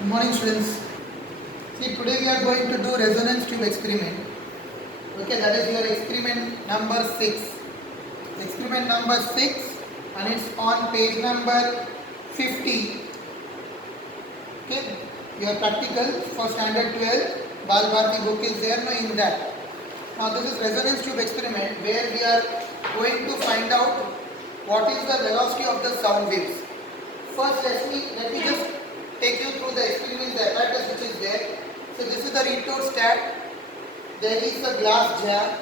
Good morning, students. See, today we are going to do resonance tube experiment. Okay, that is your experiment number 6. Experiment number 6, and it's on page number 50. Okay, your practical for standard 12. Bal Bharati book is there, no, in that. Now this is resonance tube experiment where we are going to find out what is the velocity of the sound waves. First, let me just take you through the experiment, the apparatus which is there. So this is the retort. There is a glass jar.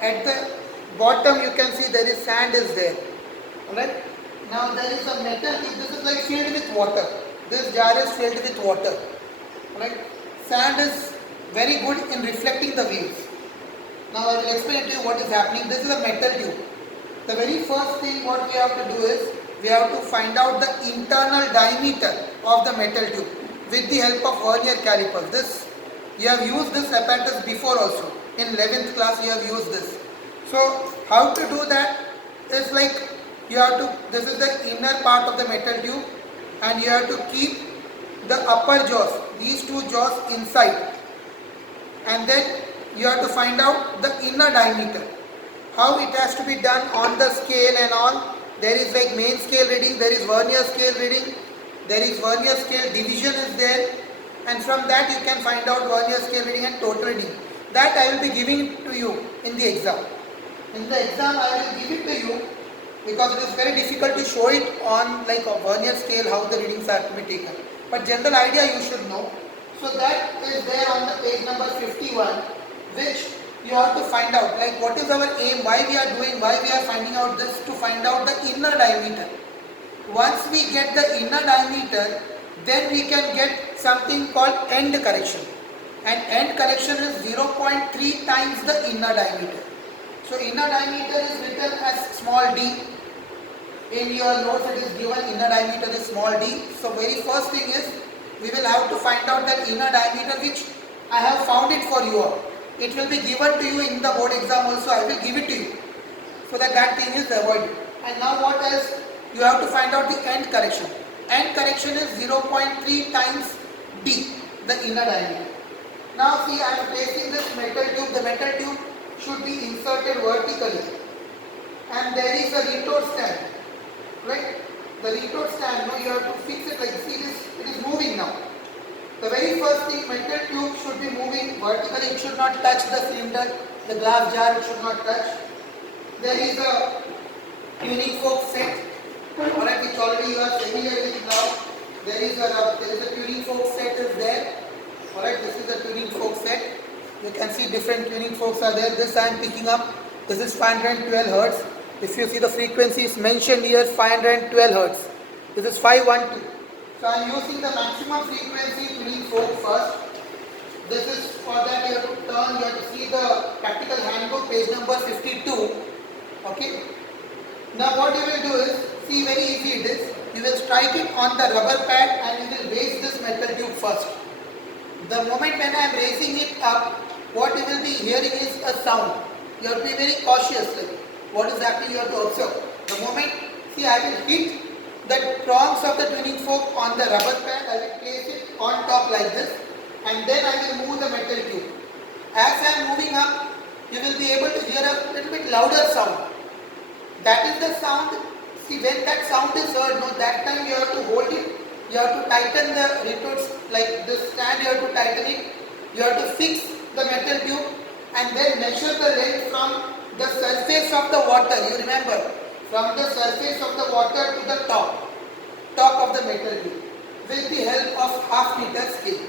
At the bottom you can see there is sand is there. Alright. Now there is a metal tube. This is like filled with water. This jar is filled with water. Alright. Sand is very good in reflecting the waves. Now I will explain to you what is happening. This is a metal tube. The very first thing what we have to do is we have to find out the internal diameter of the metal tube with the help of vernier calipers. This you have used this apparatus before also. In 11th class you have used this. So how to do that is like you have to, this is the inner part of the metal tube and you have to keep the upper jaws, these two jaws inside, and then you have to find out the inner diameter. How it has to be done on the scale and all. There is like main scale reading, there is vernier scale reading, there is vernier scale division is there, and from that you can find out vernier scale reading and total reading. That I will be giving to you in the exam. In the exam I will give it to you because it is very difficult to show it on like a vernier scale how the readings are to be taken. But general idea you should know. So that is there on the page number 51, which you have to find out like what is our aim, why we are doing, why we are finding out this, to find out the inner diameter. Once we get the inner diameter, then we can get something called end correction, and end correction is 0.3 times the inner diameter. So inner diameter is written as small d. In your notes it is given inner diameter is small d. So very first thing is we will have to find out that inner diameter, which I have found it for you all. It will be given to you in the board exam also. I will give it to you so that thing is avoided. And now what else? You have to find out the end correction. End correction is 0.3 times d, the inner diameter. Now see, I am placing this metal tube. The metal tube should be inserted vertically, and there is a retort stand, right? The retort stand, now you have to fix it like, see this, it is moving now. The very first thing, metal tube should be moving vertically. It should not touch the cylinder, the glass jar, it should not touch. There is a tuning fork set, alright, which already you are familiar with now. There is a tuning fork set is there. Alright, this is the tuning fork set. You can see different tuning forks are there. This I am picking up. This is 512 Hertz. If you see the frequency is mentioned here, 512 Hertz. This is 512. So I am using the maximum frequency tuning fork first. This is for that you have to turn, you have to see the practical handbook, page number 52. Okay. Now what you will do is, see, very easy it is. You will strike it on the rubber pad and you will raise this metal tube first. The moment when I am raising it up, what you will be hearing is a sound. You have to be very cautious. Like what is happening you have to observe. The moment, see, I will hit the prongs of the tuning fork on the rubber pad, I will place it on top like this, and then I will move the metal tube. As I am moving up, you will be able to hear a little bit louder sound. That is the sound. See, when that sound is heard, no, that time you have to hold it, you have to tighten the retorts, like this stand you have to tighten it, you have to fix the metal tube and then measure the length from the surface of the water, you remember, from the surface of the water to the top of the metal tube with the help of half meter scale.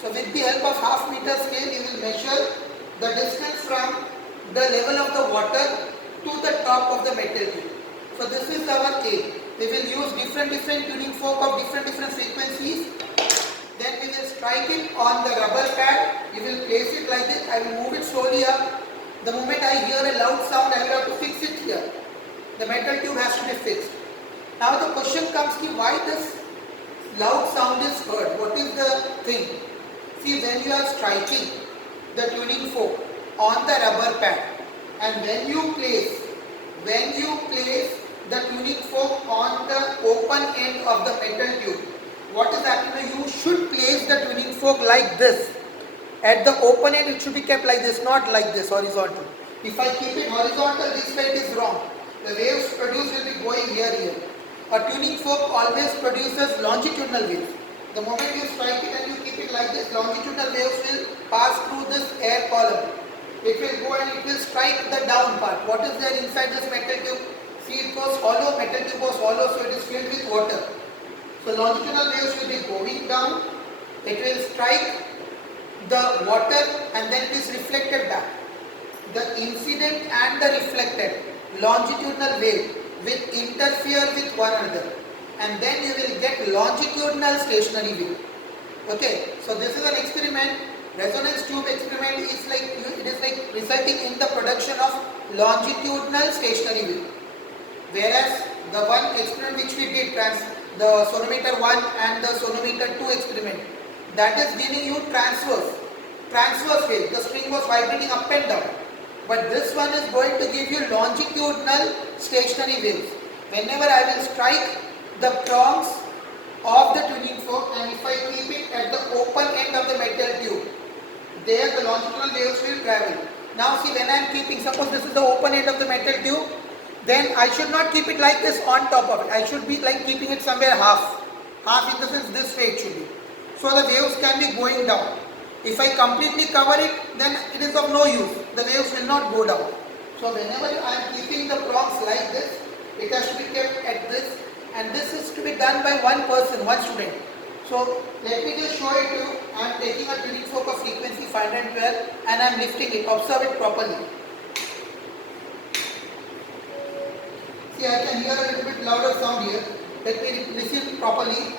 So with the help of half meter scale you will measure the distance from the level of the water to the top of the metal tube. So this is our aim. We will use different tuning fork of different frequencies. Then we will strike it on the rubber pad. You will place it like this. I will move it slowly up. The moment I hear a loud sound, I will have to fix it here. The metal tube has to be fixed. Now the question comes, why this loud sound is heard? What is the thing? See, when you are striking the tuning fork on the rubber pad, and when you place the tuning fork on the open end of the metal tube, what is happening? You should place place the tuning fork like this. At the open end, it should be kept like this, not like this, horizontal. If I keep it horizontal, this way it is wrong. The waves produced will be going here. A tuning fork always produces longitudinal waves. The moment you strike it and you keep it like this, longitudinal waves will pass through this air column. It will go and it will strike the down part. What is there inside this metal tube? See, it goes hollow, metal tube goes hollow, so it is filled with water. So longitudinal waves will be going down. It will strike the water and then it is reflected back. The incident and the reflected longitudinal wave will interfere with one another, and then you will get longitudinal stationary wave. Okay, so this is an experiment. Resonance tube experiment is like, it is like resulting in the production of longitudinal stationary wave, whereas the one experiment which we did, the sonometer 1 and the sonometer 2 experiment, that is giving you transverse wave. The string was vibrating up and down. But this one is going to give you longitudinal stationary waves. Whenever I will strike the prongs of the tuning fork, and if I keep it at the open end of the metal tube, there the longitudinal waves will travel. Now see, when I am keeping, suppose this is the open end of the metal tube, then I should not keep it like this on top of it. I should be like keeping it somewhere half in the sense this way it should be. So the waves can be going down. If I completely cover it, then it is of no use. The waves will not go down. So whenever I am keeping the prongs like this, it has to be kept at this, and this is to be done by one person, one student. So let me just show it to you. I am taking a tuning fork of frequency 512 and I am lifting it. Observe it properly. See, I can hear a little bit louder sound here. Let me listen properly.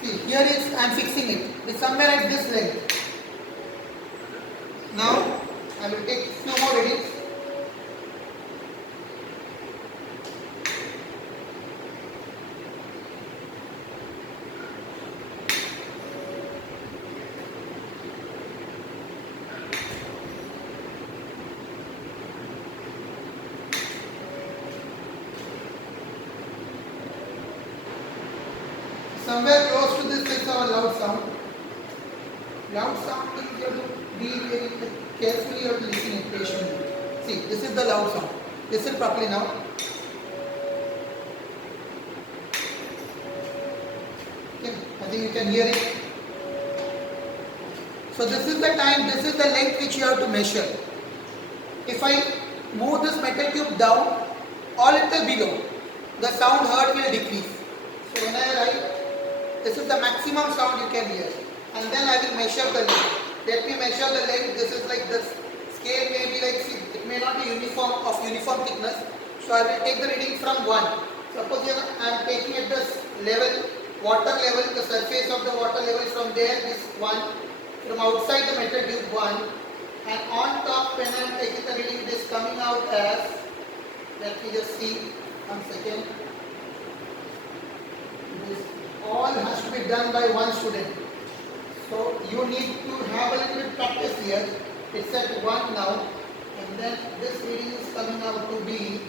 See, here is, I am fixing it. It is somewhere at this length. Now, I will take few more readings. Somewhere close to this is our loud sound. Loud sound, you have to be very carefully, you have to listen it patiently. See, this is the loud sound. Listen properly now. Okay, I think you can hear it. So this is the time, this is the length which you have to measure. If I move this metal tube down or little below, the sound heard will decrease. So when I write, this is the maximum sound you can hear, and then I will measure the length. Let me measure the length. This is like this. Scale may be like, see, it may not be uniform thickness. So I will take the reading from 1. Suppose here I am taking at this level, water level, the surface of the water level, from there this 1, from outside the metal tube 1, and on top when I am taking the reading, it is coming out as, let me just see, 1 second. This all has to be done by one student. So you need to have a little bit practice here. It's at 1 now, and then this reading is coming out to be,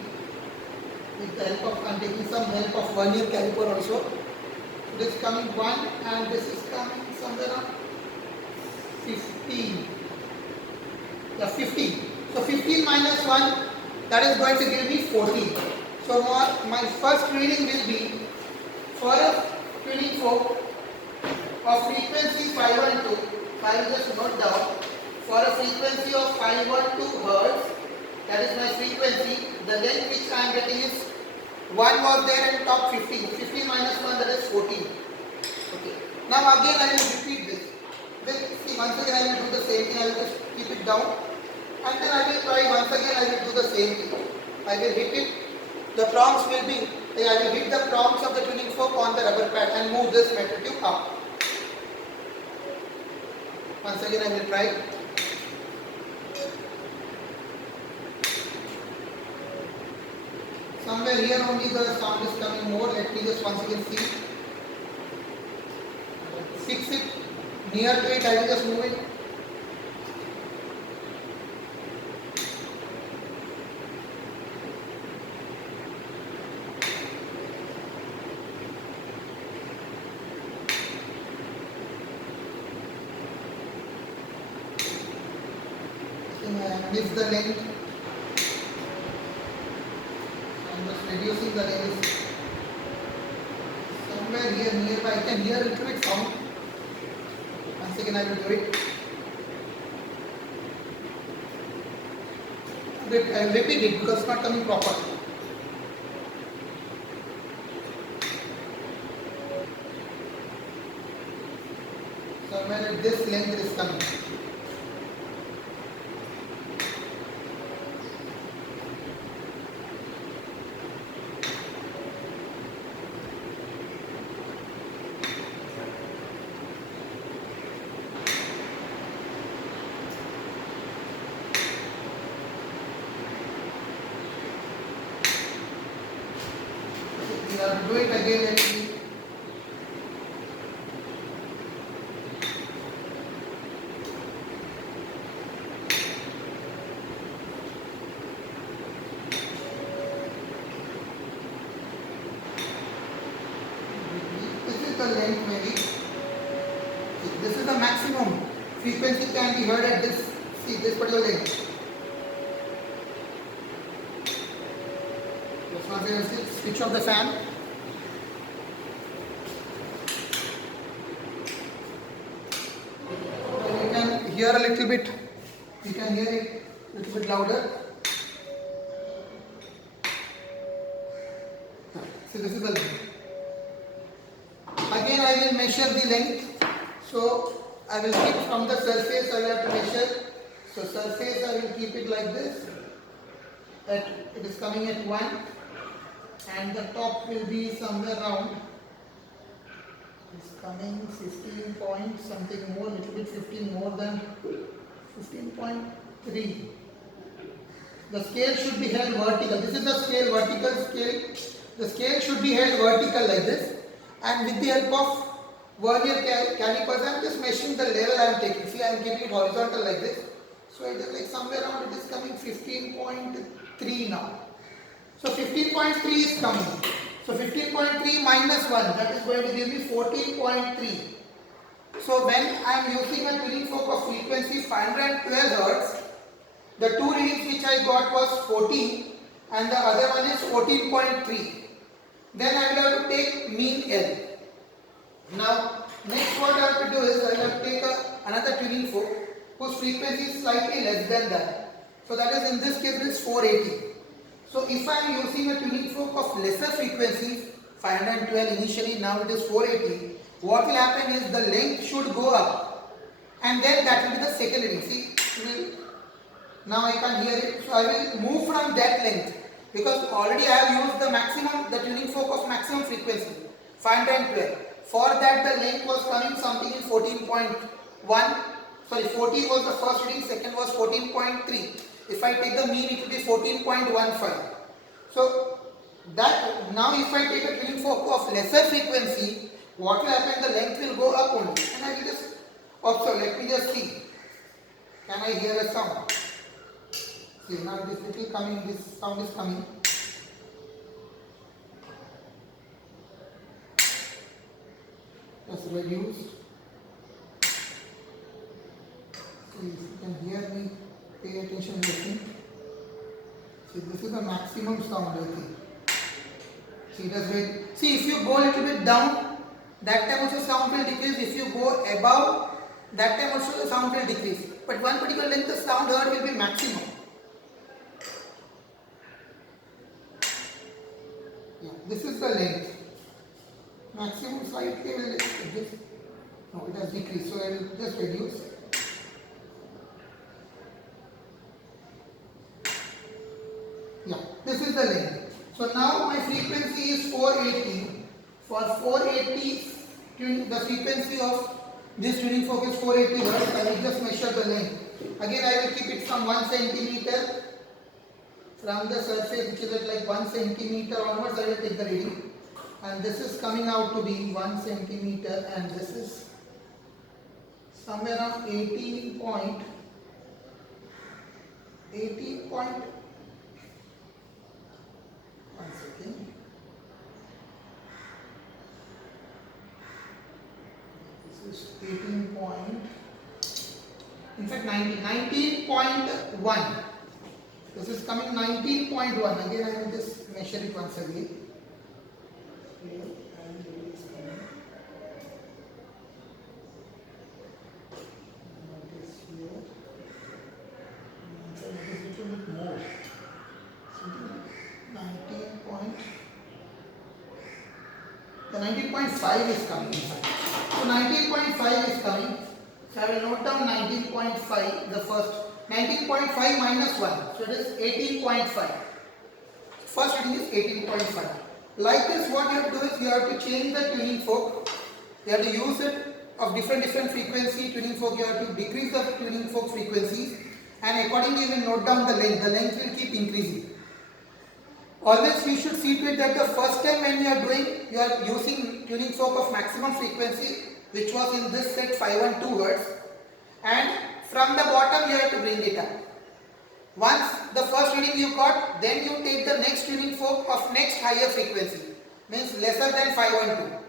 with the help of, I am taking some help of vernier caliper also. This is coming 1 and this is coming somewhere around 15. Yeah, 15. So 15 minus 1, that is going to give me 14. So my first reading will be for a tuning fork of frequency 512. I will just note down. For a frequency of 512 Hertz, that is my frequency, the length which I am getting is 1 was there and top 15. 15 minus 1, that is 14. Okay. Now again I will repeat this. Then see, once again I will do the same thing. I will just keep it down, and then I will try once again. I will do the same thing. I will hit it. The prongs will be, I will hit the prongs of the tuning fork on the rubber pad and move this metal tube up. Once again I will try. Somewhere here only the sound is coming more. Let me just once again see. Fix it. Near to it, I will just move it. and this is the length. I'm just reducing the length somewhere here nearby. I can hear a little bit sound. Once again I will do it. I will repeat it because it's not coming proper. Somewhere at this length it is coming. We have to do it again and see. This is the length maybe. This is the maximum frequency can be heard at this, see this particular length. Just once again, switch off the fan. You can hear a little bit, you can hear it a little bit louder. So this is the length. Again I will measure the length. So I will keep from the surface, I will have to measure. So surface I will keep it like this. That it is coming at 1 and the top will be somewhere around. It's coming 15 point something more, little bit 15 more than 15.3. The scale should be held vertical. This is the scale, vertical scale. The scale should be held vertical like this, and with the help of vernier calipers I am just measuring the level I am taking. See, I am keeping it horizontal like this. So it is like somewhere around, it is coming 15.3 now. So 15.3 is coming. So 15.3 minus 1, that is going to give me 14.3. So when I am using a tuning fork of frequency 512 Hz, the two readings which I got was 14 and the other one is 14.3. Then I will have to take mean L. Now next what I have to do is I will have to take another tuning fork whose frequency is slightly less than that. So that is, in this case it is 480. So if I am using a tuning fork of lesser frequency, 512 initially, now it is 480, what will happen is the length should go up and then that will be the second reading. See, now I can hear it. So I will move from that length because already I have used the maximum, the tuning fork of maximum frequency, 512. For that the length was coming something in 14.1. Sorry, 14 was the first reading, second was 14.3. If I take the mean, it will be 14.15. So that now if I take a tuning fork of lesser frequency, what will happen? The length will go up only. And I will just observe. Let me just see. Can I hear a sound? See, now this little coming. This sound is coming. Just reduced. See, if you can hear me. Pay attention, listen. See, this is the maximum sound, I think. See, does it? See, if you go a little bit down, that time also sound will decrease. If you go above, that time also the sound will decrease. But one particular length, the sound heard will be maximum. Yeah, this is the length. Maximum slightly will decrease. No, it has decreased. So I will just reduce. Yeah, this is the length. So now my frequency is 480. For 480, the frequency of this tuning fork is 480 Hz. I will just measure the length. Again, I will keep it from 1 centimeter from the surface, which is at like 1 centimeter onwards. I will take the reading, and this is coming out to be 1 centimeter, and this is somewhere around 18 point. One second. This is 18 point. In fact, 19.1. This is coming 19.1. Again, I will just measure it once again. Here and it is coming. What is here? So it is a little bit more. 19.5 is coming inside. So 19.5 is coming. So I will note down 19.5, the first. 19.5 minus 1. So it is 18.5. First reading is 18.5. Like this, what you have to do is you have to change the tuning fork. You have to use it of different frequency tuning fork. You have to decrease the tuning fork frequencies, and accordingly you will note down the length. The length will keep increasing. Always you should see to it that the first time when you are using tuning fork of maximum frequency, which was in this set 512 Hz, and from the bottom you have to bring it up. Once the first reading you got, then you take the next tuning fork of next higher frequency, means lesser than 512,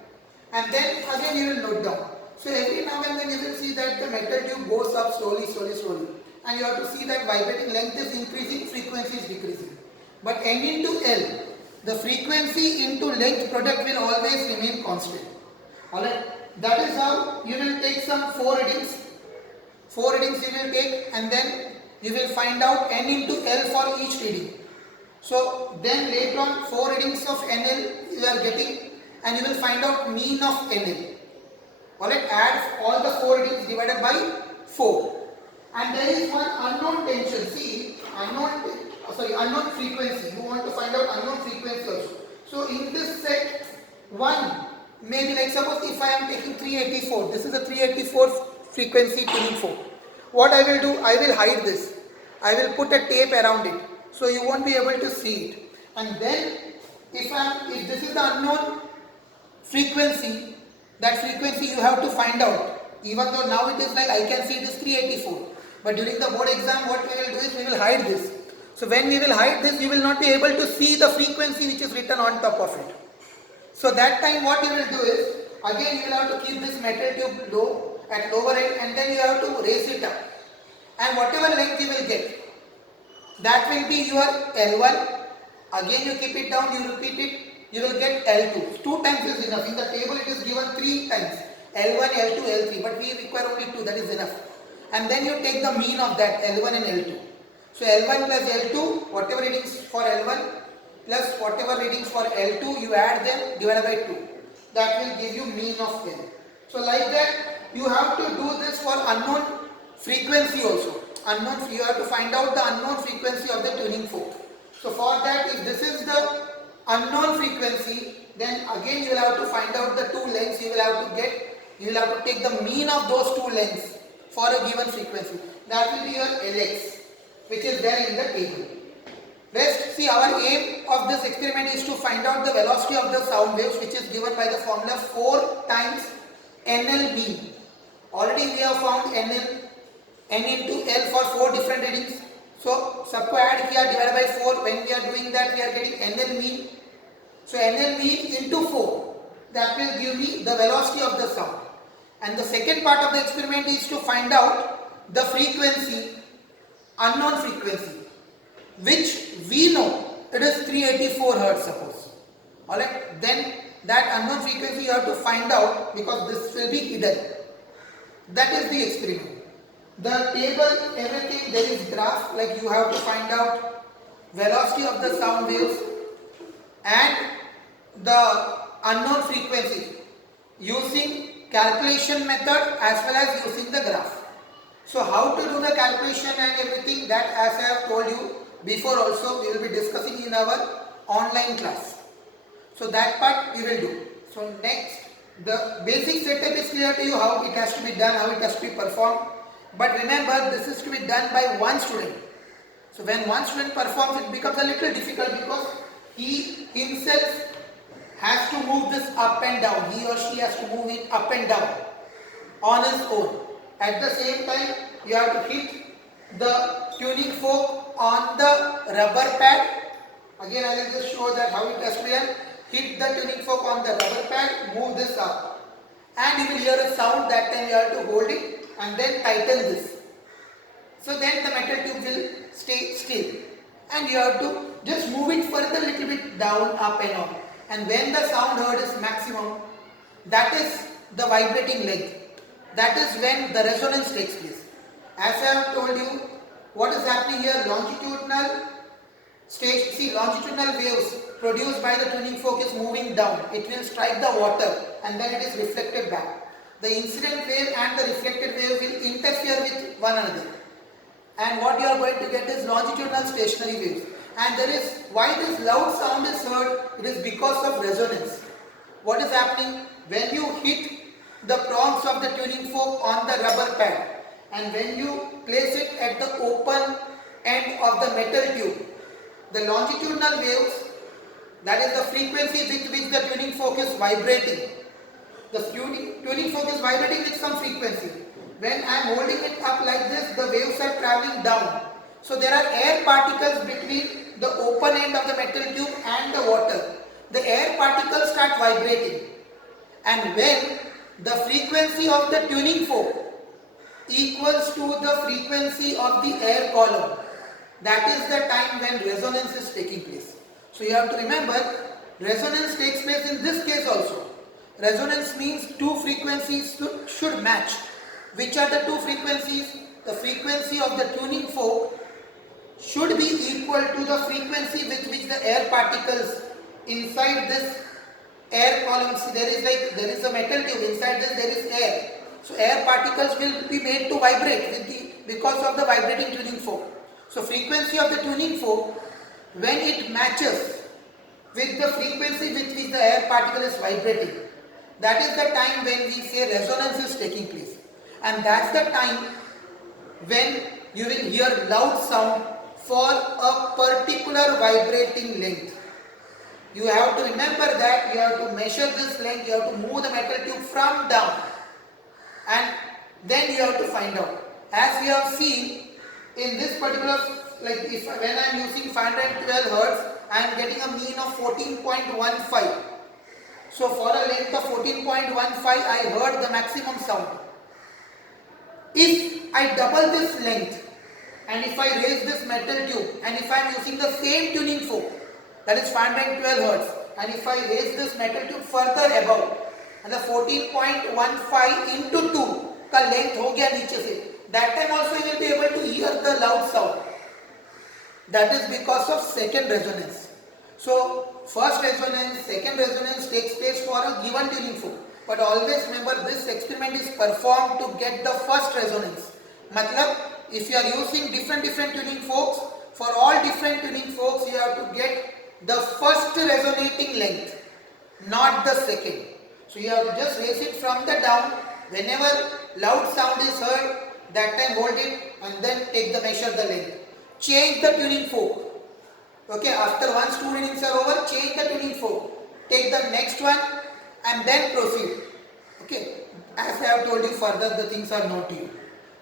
and then again you will note down. So every now and then you will see that the metal tube goes up slowly, and you have to see that vibrating length is increasing, frequency is decreasing. But N into L, the frequency into length product will always remain constant. Alright, that is how you will take some 4 readings. 4 readings you will take, and then you will find out N into L for each reading. So then later on 4 readings of NL you are getting, and you will find out mean of NL. Alright, add all the 4 readings divided by 4. And there is one unknown tension. See, unknown frequency. You want to find out unknown frequency also. So in this set, 1 maybe, like suppose if I am taking 384, this is a 384 frequency tuning fork. What I will do, I will hide this. I will put a tape around it, so you won't be able to see it. And then if this is the unknown frequency, that frequency you have to find out. Even though now it is like I can see it is 384. But during the board exam, what we will do is we will hide this. So when we will hide this, you will not be able to see the frequency which is written on top of it. So that time what you will do is, again you will have to keep this metal tube low, at lower end, and then you have to raise it up. And whatever length you will get, that will be your L1. Again you keep it down, you repeat it, you will get L2. 2 times is enough. In the table it is given 3 times. L1, L2, L3, but we require only 2, that is enough. And then you take the mean of that L1 and L2. So L1 plus L2, whatever readings for L1 plus whatever readings for L2, you add them divided by 2. That will give you mean of L. So like that, you have to do this for unknown frequency also. You have to find out the unknown frequency of the tuning fork. So for that, if this is the unknown frequency, then again you will have to find out the 2 lengths you will have to take the mean of those 2 lengths for a given frequency. That will be your Lx, which is there in the table. Rest, see, our aim of this experiment is to find out the velocity of the sound waves, which is given by the formula 4 times NL mean. Already we have found N into L for 4 different readings. So सबको add किया divided by 4. When we are doing that, we are getting NL mean. So NL mean into 4. That will give me the velocity of the sound. And the second part of the experiment is to find out the frequency, unknown frequency, which we know it is 384 Hz suppose. Alright, then that unknown frequency you have to find out, because this will be hidden. That is the experiment. The table, everything, there is graph, like you have to find out velocity of the sound waves and the unknown frequency using calculation method as well as using the graph. So how to do the calculation and everything, that as I have told you before also, we will be discussing in our online class. So that part we will do. So next, the basic setup is clear to you, how it has to be done, how it has to be performed. But remember, this is to be done by one student. So when one student performs, it becomes a little difficult because he himself has to move this up and down. He or she has to move it up and down on his own. At the same time, you have to hit the tuning fork on the rubber pad. Again, I will just show that how it has to be done. Hit the tuning fork on the rubber pad, move this up, and you will hear a sound. That time you have to hold it and then tighten this. So then the metal tube will stay still. and you have to just move it further a little bit down, up and on. And when the sound heard is maximum, that is the vibrating length. That is when the resonance takes place. As I have told you, what is happening here? Longitudinal waves produced by the tuning fork is moving down. It will strike the water and then it is reflected back. The incident wave and the reflected wave will interfere with one another. And what you are going to get is longitudinal stationary waves. And there is, why this loud sound is heard? It is because of resonance. What is happening? When you hit the prongs of the tuning fork on the rubber pad, and when you place it at the open end of the metal tube, the longitudinal waves, that is the frequency with which the tuning fork is vibrating. The tuning fork is vibrating with some frequency. When I am holding it up like this, the waves are traveling down. So there are air particles between the open end of the metal tube and the water. The air particles start vibrating. And when the frequency of the tuning fork equals to the frequency of the air column, that is the time when resonance is taking place. So you have to remember, resonance takes place in this case also. Resonance means two frequencies should match. Which are the two frequencies? The frequency of the tuning fork should be equal to the frequency with which the air particles inside this air column. See, there is a metal tube, inside this there is air. So air particles will be made to vibrate because of the vibrating tuning fork. So frequency of the tuning fork, when it matches with the frequency with which the air particle is vibrating, that is the time when we say resonance is taking place. And that's the time when you will hear loud sound for a particular vibrating length. You have to remember that you have to measure this length, you have to move the metal tube from down, and then you have to find out. As we have seen in this particular, like when I am using 512 Hz, I am getting a mean of 14.15. So for a length of 14.15, I heard the maximum sound. If I double this length, and if I raise this metal tube, and if I am using the same tuning fork, that is 512 Hz, and if I raise this metal tube further above, and the 14.15 into 2 का length हो गया नीचे से, that time also you will be able to hear the loud sound. That is because of second resonance. So first resonance, second resonance takes place for a given tuning fork. But always remember, this experiment is performed to get the first resonance. Matlab, if you are using different tuning forks, for all different tuning forks you have to get the first resonating length, not the second. So you have to just raise it from the down. Whenever loud sound is heard, that time hold it and then take the measure the length. Change the tuning fork. Okay, after once two readings are over, change the tuning fork. Take the next one and then proceed. Okay, as I have told you, further the things are known to you.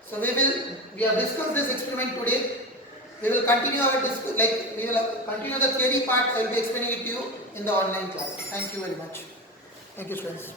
So we have discussed this experiment today. We will continue continue the theory part. I will be explaining it to you in the online class. Thank you very much. Thank you, students.